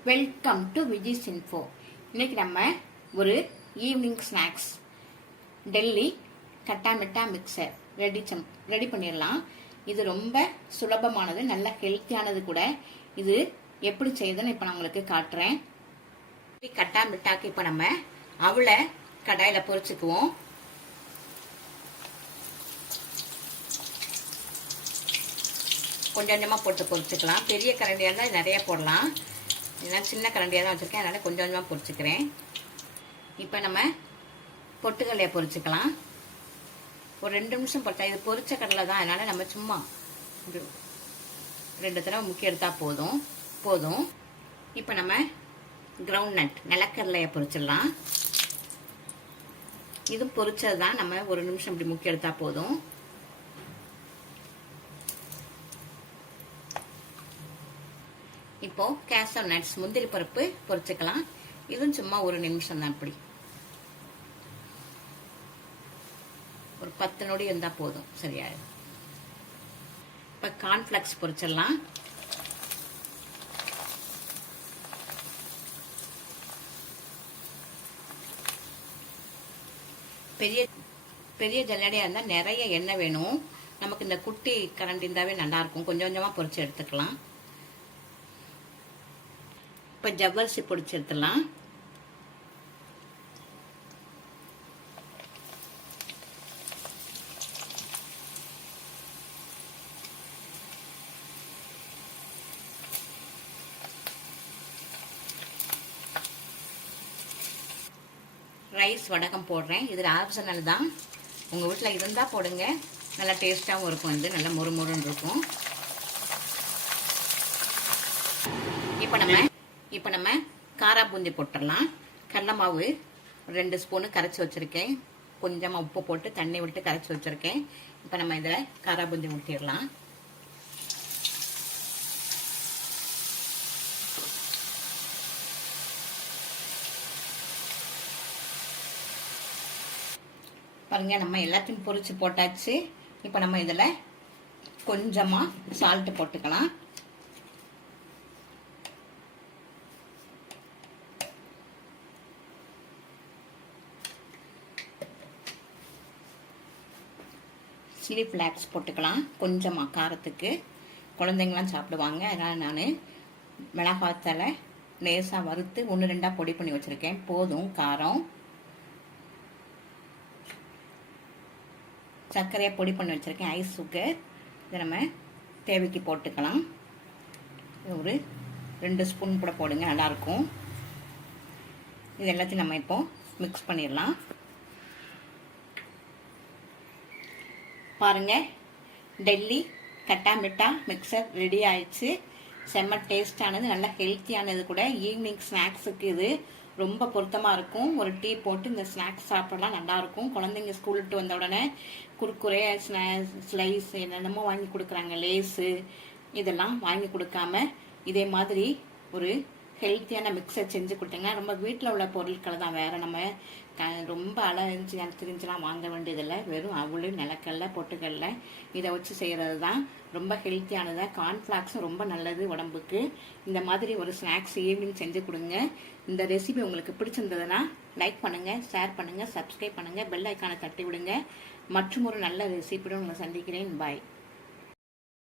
Welcome to Viji's info. இன்னைக்கு நம்ம ஒரு ஈவினிங் ஸ்நாக்ஸ் டெல்லி கட்டா மிட்டா மிக்சர் ரெடி பண்ணிடலாம். இது ரொம்ப சுலபமானது, நல்ல ஹெல்த்தியானது கூட. இது எப்படி செய்யுதுன்னு இப்போ நான் உங்களுக்கு காட்டுறேன். கட்டா மிட்டாக்கு இப்போ நம்ம அவளை கடாயில் பொரிச்சுக்குவோம். கொஞ்சம் கொஞ்சமாக போட்டு பொரிச்சுக்கலாம். பெரிய கரண்டியாக இருந்தால் நிறைய போடலாம். இதெல்லாம் சின்ன கரண்டியாக தான் வச்சுருக்கேன், அதனால் கொஞ்சம் கொஞ்சமாக பொரிச்சுக்கிறேன். இப்போ நம்ம பொட்டுக்கடலையை பொரிச்சுக்கலாம். ஒரு 2 நிமிஷம் பொரிச்சா, இது பொரிச்ச கடலை தான், அதனால் நம்ம சும்மா 2 தடவை முக்கி எடுத்தால் போதும். இப்போ நம்ம கிரவுண்ட் நட் நிலக்கடலையை பொரிச்சிடலாம். இதுவும் பொரிச்சது தான், நம்ம 1 நிமிஷம் இப்படி முக்கி எடுத்தால் போதும். இப்போ கேஷர் நட்ஸ் முந்திரி பருப்பு பொரிச்சுக்கலாம். இதுவும் சும்மா 1 நிமிஷம் தான், இப்படி ஒரு 10 நொடி இருந்தால் போதும், சரியாயிடும். இப்போ கார்ன்ஃப்ளெக்ஸ் பொரிச்சிடலாம். பெரிய பெரிய ஜல்லடியாக இருந்தால் நிறைய எண்ணெய் வேணும். நமக்கு இந்த குட்டி கரண்டி இருந்தாவே நல்லாயிருக்கும். கொஞ்சம் கொஞ்சமாக பொரிச்சு எடுத்துக்கலாம். இப்போ ஜவ்வரிசி பொடிச்சு எடுத்துடலாம். ரைஸ் வடகம் போடுறேன். இது ஆப்ஷனல் தான், உங்கள் வீட்டில் இருந்தால் போடுங்க. நல்லா டேஸ்ட்டாகவும் இருக்கும், இது நல்லா மொறுமொறுன்னு இருக்கும். இப்போ நம்ம காரா பூந்தி போட்டுடலாம். கடலை மாவு 2 ஸ்பூனு கரைச்சி வச்சுருக்கேன். கொஞ்சமாக உப்பு போட்டு தண்ணி விட்டு கரைச்சி வச்சுருக்கேன். இப்போ நம்ம இதில் காரா பூந்தி ஊற்றிடலாம். பாருங்க, நம்ம எல்லாத்தையும் பொரிச்சு போட்டாச்சு. இப்போ நம்ம இதில் கொஞ்சமாக சால்ட்டு போட்டுக்கலாம். சில்லி ஃப்ளாக்ஸ் போட்டுக்கலாம் கொஞ்சமாக, காரத்துக்கு. குழந்தைங்களாம் சாப்பிடுவாங்க, அதனால் நான் மிளகாத்தலை லேசாக வறுத்து 1-2 பொடி பண்ணி வச்சுருக்கேன். போதும் காரம். சர்க்கரையை பொடி பண்ணி வச்சுருக்கேன், ஐஸ் சுகர். இதை நம்ம தேவைக்கு போட்டுக்கலாம். ஒரு 2 ஸ்பூன் கூட போடுங்க, நல்லாயிருக்கும். இது எல்லாத்தையும் நம்ம இப்போ மிக்ஸ் பண்ணிடலாம். பாருங்க, டெல்லி கட்டா மிட்டா மிக்சர் ரெடி ஆயிடுச்சு. செம்ம டேஸ்டானது, நல்லா ஹெல்த்தியானது கூட. ஈவினிங் ஸ்நாக்ஸுக்கு இது ரொம்ப பொருத்தமாக இருக்கும். ஒரு டீ போட்டு இந்த ஸ்நாக்ஸ் சாப்பிடலாம், நல்லாயிருக்கும். குழந்தைங்க ஸ்கூல் விட்டு வந்த உடனே குறுக்குறே ஸ்லைஸ் என்னென்னமோ வாங்கி கொடுக்குறாங்க, லேஸு, இதெல்லாம் வாங்கி கொடுக்காம இதே மாதிரி ஒரு ஹெல்த்தியான மிக்சர் செஞ்சு கொடுத்தீங்கன்னா, ரொம்ப வீட்டில் உள்ள பொருட்களை தான், வேறு நம்ம ரொம்ப திரிஞ்சுலாம் வாங்க வேண்டியதில்லை. வெறும் அவளு, நிலக்கடலை, பொட்டுக்கடலை இதை வச்சு செய்கிறது தான். ரொம்ப ஹெல்த்தியானது. கார்ன்ஃப்ளாக்ஸும் ரொம்ப நல்லது உடம்புக்கு. இந்த மாதிரி ஒரு ஸ்நாக்ஸ் ஈவினிங் செஞ்சு கொடுங்க. இந்த ரெசிபி உங்களுக்கு பிடிச்சிருந்ததுன்னா லைக் பண்ணுங்கள், ஷேர் பண்ணுங்கள், சப்ஸ்கிரைப் பண்ணுங்கள், பெல் ஐக்கானை தட்டி விடுங்க. மற்றும் ஒரு நல்ல ரெசிபியுடன் உங்களை சந்திக்கிறேன். பாய்.